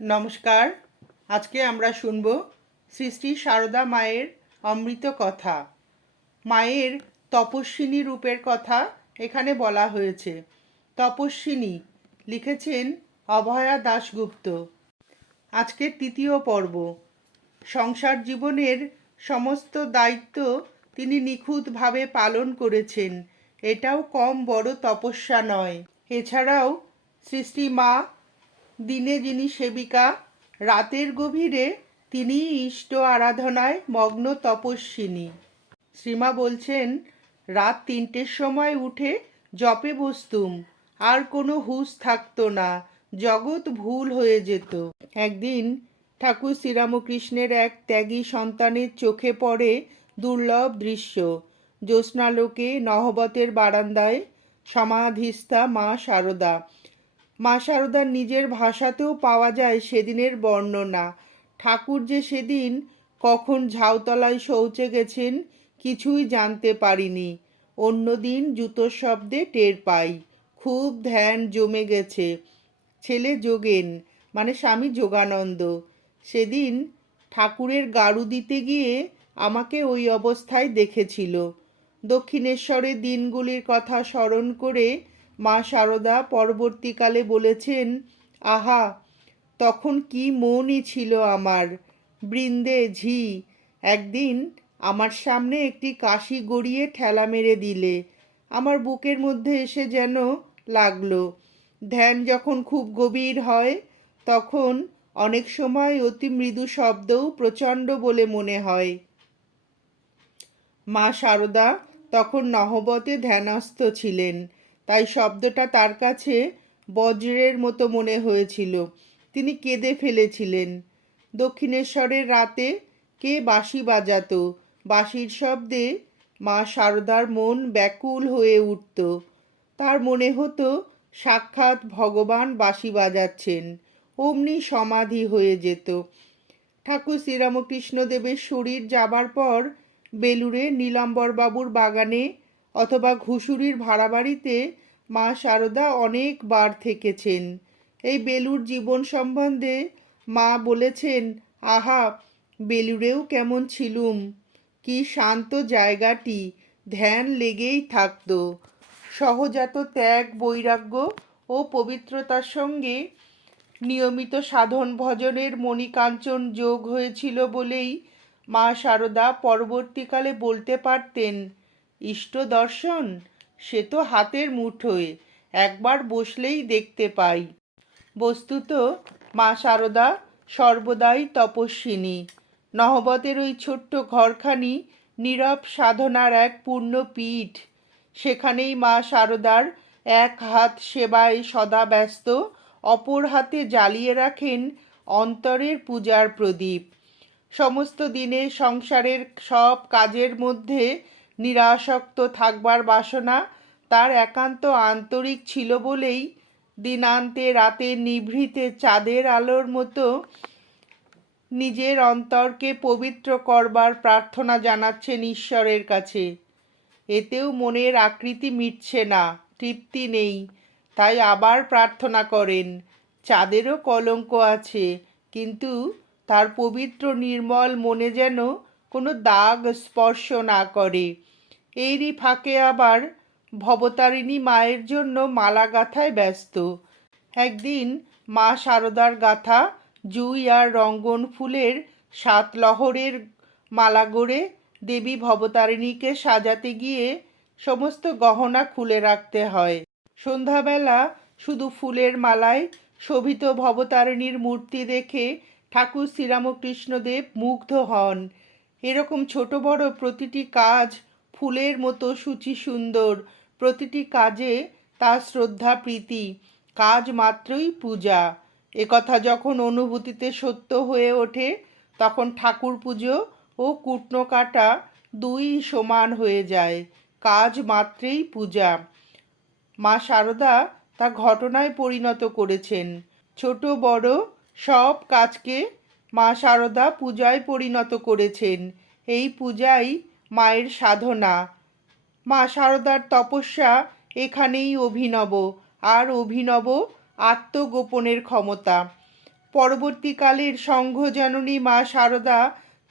নমস্কার। আজকে আমরা শুনব শ্রী শ্রী সারদা মায়ের অমৃত কথা। মায়ের তপস্বিনী রূপের কথা এখানে বলা হয়েছে। তপস্বিনী লিখেছেন অভয়া দাশগুপ্ত। আজকের তৃতীয় পর্ব। সংসার জীবনের সমস্ত দায়িত্ব তিনি নিখুঁতভাবে পালন করেছেন। এটাও কম বড় তপস্যা নয়। এছাড়াও শ্রী শ্রী মা দিনে যিনি সেবিকা, রাতের গভীরে তিনি ইষ্ট আরাধনায় মগ্ন তপস্বিনী। শ্রীমা বলছেন, রাত 3টের সময় উঠে জপে বসতুম, আর কোনো হুঁশ থাকতো না, জগৎ ভুল হয়ে যেত। একদিন ঠাকুর শ্রীরামকৃষ্ণের এক ত্যাগী সন্তানের চোখে পড়ে দুর্লভ দৃশ্য। জ্যোৎস্নালোকে নহবতের বারান্দায় সমাধিস্থা মা সারদা। মা সারদার নিজের ভাষাতেও পাওয়া যায় সেদিনের বর্ণনা। ঠাকুর যে সেদিন কখন ঝাউতলায় শৌচে গেছেন কিছুই জানতে পারিনি। অন্যদিন জুতোর শব্দে টের পাই। খুব ধ্যান জমে গেছে। ছেলে যোগেন মানে স্বামী যোগানন্দ সেদিন ঠাকুরের গাড়ু দিতে গিয়ে আমাকে ওই অবস্থায় দেখেছিল। দক্ষিণেশ্বরের দিনগুলির কথা স্মরণ করে মা সারদা পরবর্তীকালে বলেছেন, আহা, তখন কি মনই ছিল আমার। বৃন্দে ঝি একদিন আমার সামনে একটি কাশি গড়িয়ে ঠেলা মেরে দিলে আমার বুকের মধ্যে এসে যেন লাগলো। ধ্যান যখন খুব গভীর হয় তখন অনেক সময় অতি মৃদু শব্দও প্রচণ্ড বলে মনে হয়। মা সারদা তখন নহবতে ধ্যানস্থ ছিলেন, তাই শব্দটা তার কাছে বজ্রের মতো মনে হয়েছিল। তিনি কেঁদে ফেলেছিলেন। দক্ষিণেশ্বরের রাতে কে বাঁশি বাজাতো, বাঁশির শব্দে মা সারদার মন ব্যাকুল হয়ে উঠত। তার মনে হতো সাক্ষাৎ ভগবান বাঁশি বাজাচ্ছেন। অমনি সমাধি হয়ে যেত। ঠাকুর শ্রীরামকৃষ্ণদেবের শরীর যাবার পর বেলুড়ে নীলাম্বরবাবুর বাগানে অথবা ঘুষুরির ভাড়া বাড়িতে মা সারদা অনেকবার থেকেছেন। এই বেলুড় জীবন সম্বন্ধে মা বলেছেন, আহা, বেলুড়েও কেমন ছিলুম, কি শান্ত জায়গাটি, ধ্যান লেগেই থাকতো। সহজাত ত্যাগ, বৈরাগ্য ও পবিত্রতার সঙ্গে নিয়মিত সাধন ভজনের মণিকাঞ্চন যোগ হয়েছিল বলেই মা সারদা পরবর্তীকালে বলতে পারতেন, ইষ্ট দর্শন সে তো হাতের মুঠোয়, একবার বসলেই দেখতে পাই। বস্তুত মা সারদা সর্বদাই তপস্বিনী। নহবতের ওই ছোট্ট ঘরখানি নীরব সাধনার এক পূর্ণ পীঠ। সেখানেই মা সারদার এক হাত সেবায় সদা ব্যস্ত, অপর হাতে জ্বালিয়ে রাখেন অন্তরের পূজার প্রদীপ। সমস্ত দিনে সংসারের সব কাজের মধ্যে নিরাসক্ত থাকবার বাসনা তার একান্ত আন্তরিক ছিল বলেই দিনান্তে রাতের নিভৃতে চাঁদের আলোর মতো নিজের অন্তরকে পবিত্র করবার প্রার্থনা জানাচ্ছেন ঈশ্বরের কাছে। এতেও মনের আকৃতি মিটছে না, তৃপ্তি নেই, তাই আবার প্রার্থনা করেন। চাঁদেরও কলঙ্ক আছে, কিন্তু তার পবিত্র নির্মল মনে যেন কোনো দাগ স্পর্শ না করে। এরই ফাঁকে আবার ভবতারিণী মায়ের জন্য মালা গাঁথায় ব্যস্ত। একদিন মা সারদার গাঁথা জুঁই আর রঙ্গন ফুলের 7 লহরের মালা গড়ে দেবী ভবতারিণীকে সাজাতে গিয়ে সমস্ত গহনা খুলে রাখতে হয়। সন্ধ্যাবেলা শুধু ফুলের মালায় শোভিত ভবতারিণীর মূর্তি দেখে ঠাকুর শ্রীরামকৃষ্ণদেব মুগ্ধ হন। এরকম ছোট বড় প্রতিটি কাজ ফুলের মতো সূচি সুন্দর, প্রতিটি কাজে তার শ্রদ্ধা প্রীতি, কাজ মাত্রই পূজা। একথা যখন অনুভূতিতে সত্য হয়ে ওঠে তখন ঠাকুর পুজো ও কুটনো কাটা দুই সমান হয়ে যায়, কাজ মাত্রেই পূজা। মা সারদা তা ঘটনায় পরিণত করেছেন। ছোট বড় সব কাজকে মা সারদা পূজায় পরিণত করেছেন। এই পূজাই মায়ের সাধনা। মা সারদার তপস্যা এখানেই অভিনব, আর অভিনব আত্মগোপনের ক্ষমতা। পরবর্তীকালের সংঘজননী মা শারদা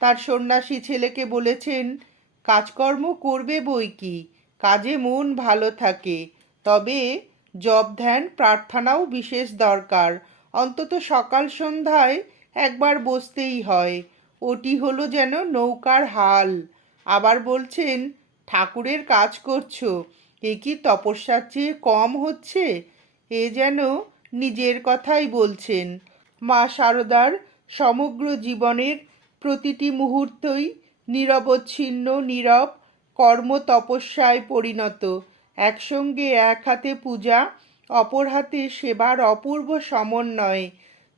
তার সন্ন্যাসী ছেলেকে বলেছেন, কাজকর্ম করবে বই কি, কাজে মন ভালো থাকে, তবে জপ ধ্যান প্রার্থনাও বিশেষ দরকার, অন্তত সকাল সন্ধ্যায় একবার বসতেই হয়, ওটি হলো যেন নৌকার হাল। আবার বলছেন, ঠাকুরের কাজ করছো, এ কি তপস্যার চেয়ে কম হচ্ছে? এ যেন নিজের কথাই বলছেন। মা শারদার সমগ্র জীবনের প্রতিটি মুহূর্তই নিরবচ্ছিন্ন নীরব কর্ম তপস্যায় পরিণত। একসঙ্গে এক হাতে পূজা, অপর হাতে সেবার অপূর্ব সমন্বয়,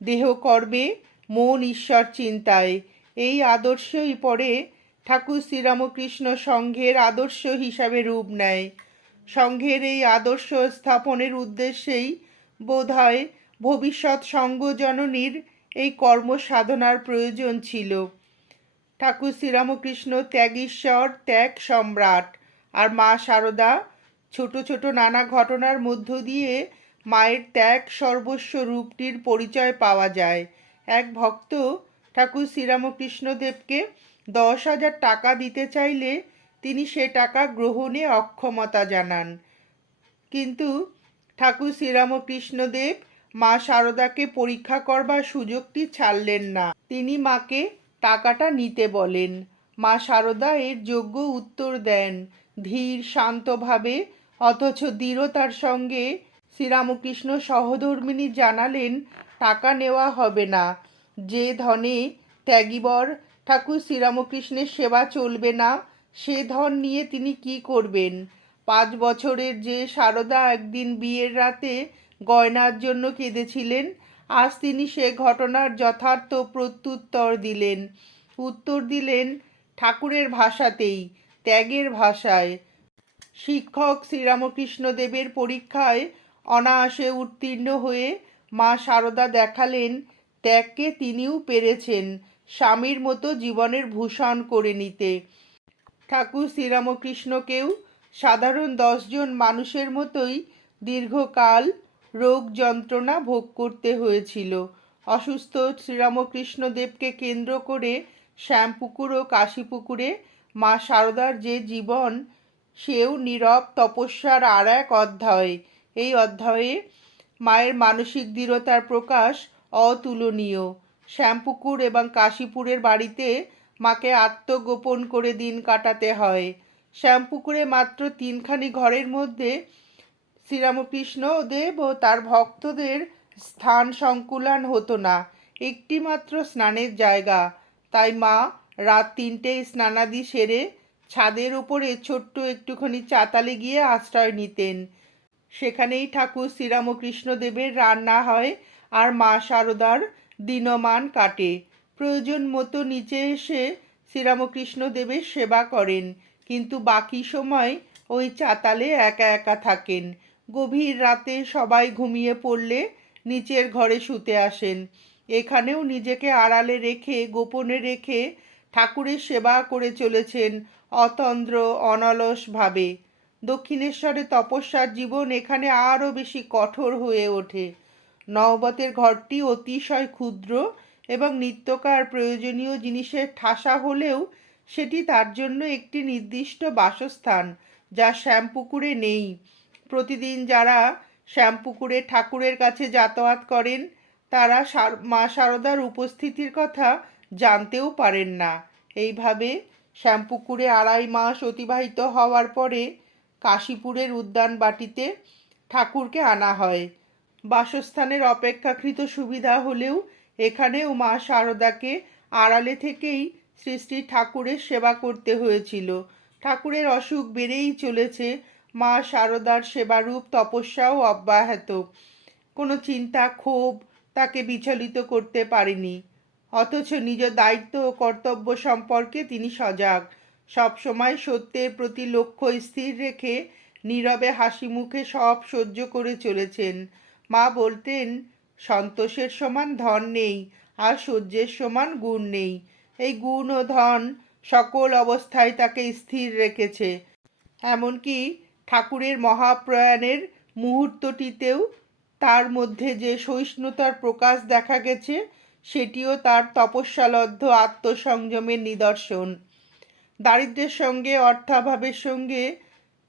দেহকর্মে মন ঈশ্বর চিন্তায়। এই আদর্শই পরে ঠাকুর শ্রীরামকৃষ্ণ সংঘের আদর্শ হিসাবে রূপ নেয়। সংঘের এই আদর্শ স্থাপনের উদ্দেশ্যেই বোধহয় ভবিষ্যৎ সংঘজননীর এই কর্মসাধনার প্রয়োজন ছিল। ঠাকুর শ্রীরামকৃষ্ণ ত্যাগীশ্বর, ত্যাগ সম্রাট, আর মা শারদা ছোট ছোট নানা ঘটনার মধ্য দিয়ে মায়ের ত্যাগ সর্বস্ব রূপটির পরিচয় পাওয়া যায়। এক ভক্ত ঠাকুর শ্রীরামকৃষ্ণদেবকে 10,000 টাকা দিতে চাইলে তিনি সে টাকা গ্রহণে অক্ষমতা জানান, কিন্তু ঠাকুর শ্রীরামকৃষ্ণদেব মা শারদাকে পরীক্ষা করবার সুযোগটি ছাড়লেন না। তিনি মাকে টাকাটা নিতে বলেন। মা শারদা এর যোগ্য উত্তর দেন, ধীর শান্তভাবে, অথচ দৃঢ়তার সঙ্গে। শ্রীরামকৃষ্ণ সহধর্মিণী জানালেন, টাকা নেওয়া হবে না। যে ধনে ত্যাগীবর ঠাকুর শ্রীরামকৃষ্ণের সেবা চলবে না, সে ধন নিয়ে তিনি কি করবেন? 5 বছরের যে শারদা একদিন বিয়ের রাতে গয়নার জন্য কেঁদেছিলেন, আজ তিনি সে ঘটনার যথার্থ প্রত্যুত্তর দিলেন। উত্তর দিলেন ঠাকুরের ভাষাতেই, ত্যাগের ভাষায়। শিক্ষক শ্রীরামকৃষ্ণদেবের পরীক্ষায় অনায়াসে উত্তীর্ণ হয়ে মা শারদা দেখালেন, ত্যাগকে তিনিও পেরেছেন স্বামীর মতো জীবনের ভূষণ করে নিতে। ঠাকুর শ্রীরামকৃষ্ণকেও সাধারণ 10 জন মানুষের মতোই দীর্ঘকাল রোগ যন্ত্রণা ভোগ করতে হয়েছিল। অসুস্থ শ্রীরামকৃষ্ণদেবকে কেন্দ্র করে শ্যামপুকুর ও কাশীপুকুরে মা শারদার যে জীবন, সেও নীরব তপস্যার আর এক অধ্যায়। এই অধ্যায়ে মায়ের মানসিক দৃঢ়তার প্রকাশ অতুলনীয়। শ্যামপুকুর এবং কাশীপুরের বাড়িতে মাকে আত্মগোপন করে দিন কাটাতে হয়। শ্যামপুকুরে মাত্র 3খানি ঘরের মধ্যে শ্রীরামকৃষ্ণ দেব ও তার ভক্তদের স্থান সংকুলান হতো না, একটি মাত্র স্নানের জায়গা। তাই মা রাত 3টেয় স্নানাদি সেরে ছাদের উপরে ছোট্ট একটুখানি চাতালে গিয়ে আশ্রয় নিতেন। সেখানেই ঠাকুর শ্রীরামকৃষ্ণদেবের রান্না হয় আর মা শারদার দিনমান কাটে। প্রয়োজন মতো নিচে এসে শ্রীরামকৃষ্ণদেবের সেবা করেন, কিন্তু বাকি সময় ওই চাতালে একা একা থাকেন। গভীর রাতে সবাই ঘুমিয়ে পড়লে নিচের ঘরে শুতে আসেন। এখানেও নিজেকে আড়ালে রেখে, গোপনে রেখে ঠাকুরের সেবা করে চলেছেন অতন্দ্র অনলসভাবে। দক্ষিণেশ্বরে তপস্যার জীবন এখানে আরও বেশি কঠোর হয়ে ওঠে। নহবতের ঘরটি অতিশয় ক্ষুদ্র এবং নিত্যকার প্রয়োজনীয় জিনিসের ঠাসা হলেও সেটি তার জন্য একটি নির্দিষ্ট বাসস্থান, যা শ্যামপুকুরে নেই। প্রতিদিন যারা শ্যামপুকুরে ঠাকুরের কাছে যাতায়াত করেন, তারা মা শারদার উপস্থিতির কথা জানতেও পারেন না। এইভাবে শ্যামপুকুরে 2.5 মাস অতিবাহিত হওয়ার পরে কাশীপুরের উদ্যানবাটিতে ঠাকুরকে আনা হয়। বাসস্থানের অপেক্ষাকৃত সুবিধা হলেও এখানেও মা শারদাকে আড়ালে থেকেই শ্রী শ্রী ঠাকুরের সেবা করতে হয়েছিল। ঠাকুরের অসুখ বেড়েই চলেছে, মা শারদার সেবারূপ তপস্যাও অব্যাহত। কোনো চিন্তা, ক্ষোভ তাকে বিচলিত করতে পারেনি। অথচ নিজ দায়িত্ব ও কর্তব্য সম্পর্কে তিনি সজাগ। সবসময় সত্যের প্রতি লক্ষ্য স্থির রেখে নীরবে হাসি মুখে সব সহ্য করে চলেছেন। মা বলতেন, সন্তোষের সমান ধন নেই, আর সহ্যের সমান গুণ নেই। এই গুণ ও ধন সকল অবস্থায় তাকে স্থির রেখেছে। এমনকি ঠাকুরের মহাপ্রয়াণের মুহূর্তটিতেও তার মধ্যে যে সহিষ্ণুতার প্রকাশ দেখা গেছে সেটিও তার তপস্যালব্ধ আত্মসংযমের নিদর্শন। দারিদ্র্যের সঙ্গে অর্থাভাবের সঙ্গে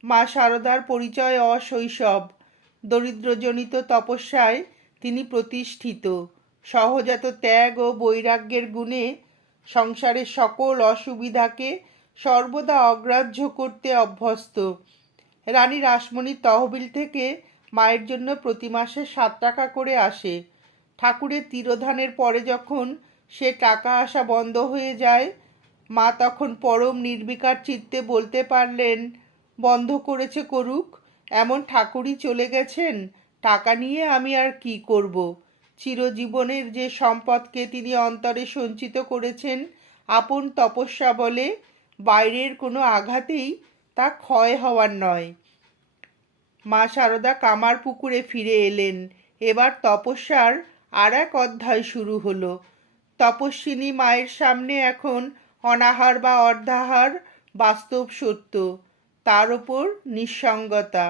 মা শারদার পরিচয় অশৈশব। দরিদ্রজনিত তপস্যায় তিনি প্রতিষ্ঠিত। সহজাত ত্যাগ ও বৈরাগ্যের গুণে সংসারের সকল অসুবিধাকে সর্বদা অগ্রাহ্য করতে অভ্যস্ত। রানী রাসমণির তহবিল থেকে মায়ের জন্য প্রতি মাসে 7 টাকা করে আসে। ঠাকুরের তিরোধানের পরে যখন সে টাকা আসা বন্ধ হয়ে যায়, মা তখন পরম নির্বিকার চিত্তে বলতে পারলেন, বন্ধ করেছে করুক, এমন ঠাকুরই চলে গেছেন, টাকা নিয়ে আমি আর কি করব। চিরজীবনের যে সম্পদকে তিনি অন্তরে সঞ্চিত করেছেন আপন তপস্যা বলে, বাইরের কোনো আঘাতেই তা ক্ষয় হওয়ার নয়। মা শারদা কামারপুকুরে ফিরে এলেন। এবার তপস্যার আর এক অধ্যায় শুরু হলো। তপস্বিনী মায়ের সামনে এখন অনাহার বা অর্ধাহার বাস্তব সত্য, তার ওপর নিঃসঙ্গতা।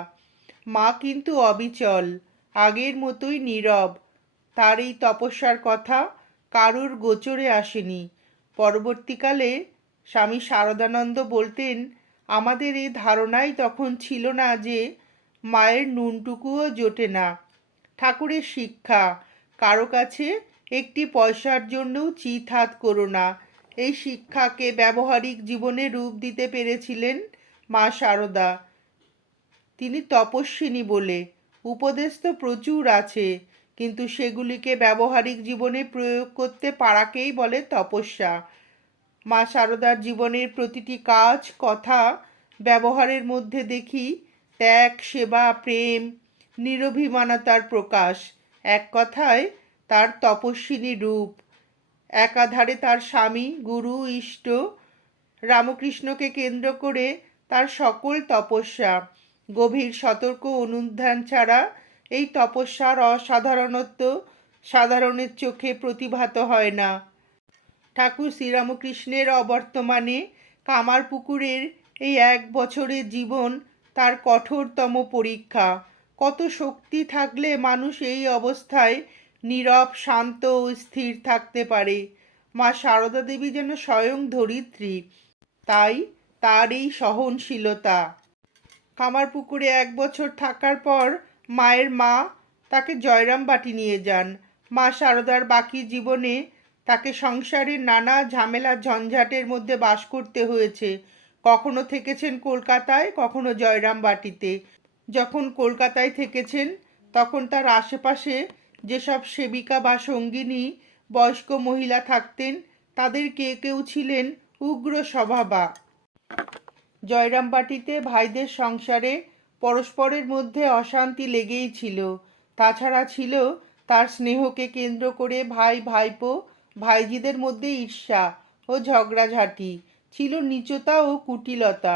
মা কিন্তু অবিচল, আগের মতোই নীরব। তার এই তপস্যার কথা কারুর গোচরে আসেনি। পরবর্তীকালে স্বামী শারদানন্দ বলতেন, আমাদের এই ধারণাই তখন ছিল না যে মায়ের নুনটুকুও জোটে না। ঠাকুরের শিক্ষা, কারো কাছে একটি পয়সার জন্যও চিত হাত করো না, এই শিক্ষাকে ব্যবহারিক জীবনে রূপ দিতে পেরেছিলেন মা শারদা। তিনি তপস্বিনী বলে। উপদেশ তো প্রচুর আছে, কিন্তু সেগুলিকে ব্যবহারিক জীবনে প্রয়োগ করতে পারাকেই বলে তপস্যা। মা শারদার জীবনের প্রতিটি কাজ, কথা, ব্যবহারের মধ্যে দেখি ত্যাগ, সেবা, প্রেম, নিরভিমানতার প্রকাশ। এক কথায় তার তপস্বিনী রূপ। একাধারে তার স্বামী, গুরু, ইষ্ট রামকৃষ্ণকে কেন্দ্র করে তার সকল তপস্যা। গভীর সতর্ক অনুধ্যান ছাড়া এই তপস্যার অসাধারণত্ব সাধারণের চোখে প্রতিভাত হয় না। ঠাকুর শ্রীরামকৃষ্ণের অবর্তমানে কামারপুকুরের এই 1 বছরের জীবন তার কঠোরতম পরীক্ষা। কত শক্তি থাকলে মানুষ এই অবস্থায় নীরব, শান্ত ও স্থির থাকতে পারে। মা শারদা দেবী যেন স্বয়ং ধরিত্রী, তাই তার এই সহনশীলতা। কামারপুকুরে 1 বছর থাকার পর মায়ের মা তাকে জয়রামবাটি নিয়ে যান। মা শারদার বাকি জীবনে তাকে সংসারের নানা ঝামেলা ঝঞ্ঝাটের মধ্যে বাস করতে হয়েছে। কখনো থেকেছেন কলকাতায়, কখনো জয়রামবাটিতে। যখন কলকাতায় থেকেছেন তখন তার আশেপাশে যেসব সেবিকা বা সঙ্গিনী বয়স্ক মহিলা থাকতেন তাদের কেউ কেউ ছিলেন উগ্র স্বভাবা। জয়রামবাটিতে ভাইদের সংসারে পরস্পরের মধ্যে অশান্তি লেগেই ছিল। তাছাড়া ছিল তার স্নেহকে কেন্দ্র করে ভাই ভাইপো ভাইজিদের মধ্যে ঈর্ষা ও ঝগড়াঝাঁটি, ছিল নীচতা ও কুটিলতা।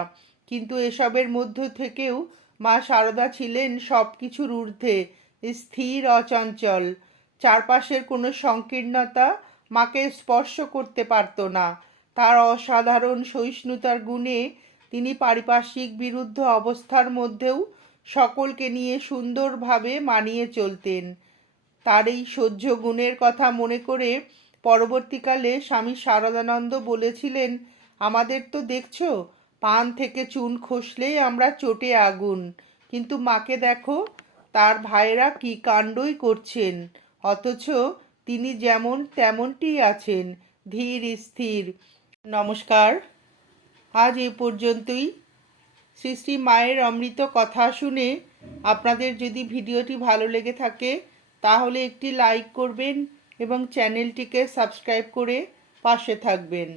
কিন্তু এসবের মধ্য থেকেও মা শারদা ছিলেন সব কিছুর ঊর্ধ্বে, স্থির, অচঞ্চল। চারপাশের কোনো সংকীর্ণতা মাকে স্পর্শ করতে পারত না। তার অসাধারণ সহিষ্ণুতার গুণে তিনি পারিপার্শ্বিক বিরুদ্ধ অবস্থার মধ্যেও সকলকে নিয়ে সুন্দরভাবে মানিয়ে চলতেন। তার এই সহ্য গুণের কথা মনে করে পরবর্তীকালে স্বামী শারদানন্দ বলেছিলেন, আমাদের তো দেখছো, পান থেকে চুন খসলেই আমরা চোটে আগুন, কিন্তু মাকে দেখো, তার ভাইয়েরা কী কাণ্ডই করছেন, অথচ তিনি যেমন তেমনটিই আছেন, ধীর স্থির। নমস্কার, আজ এ পর্যন্তই। শ্রী শ্রী মায়ের অমৃত কথা শুনে আপনাদের যদি ভিডিওটি ভালো লেগে থাকে তাহলে একটি লাইক করবেন এবং চ্যানেলটিকে সাবস্ক্রাইব করে পাশে থাকবেন।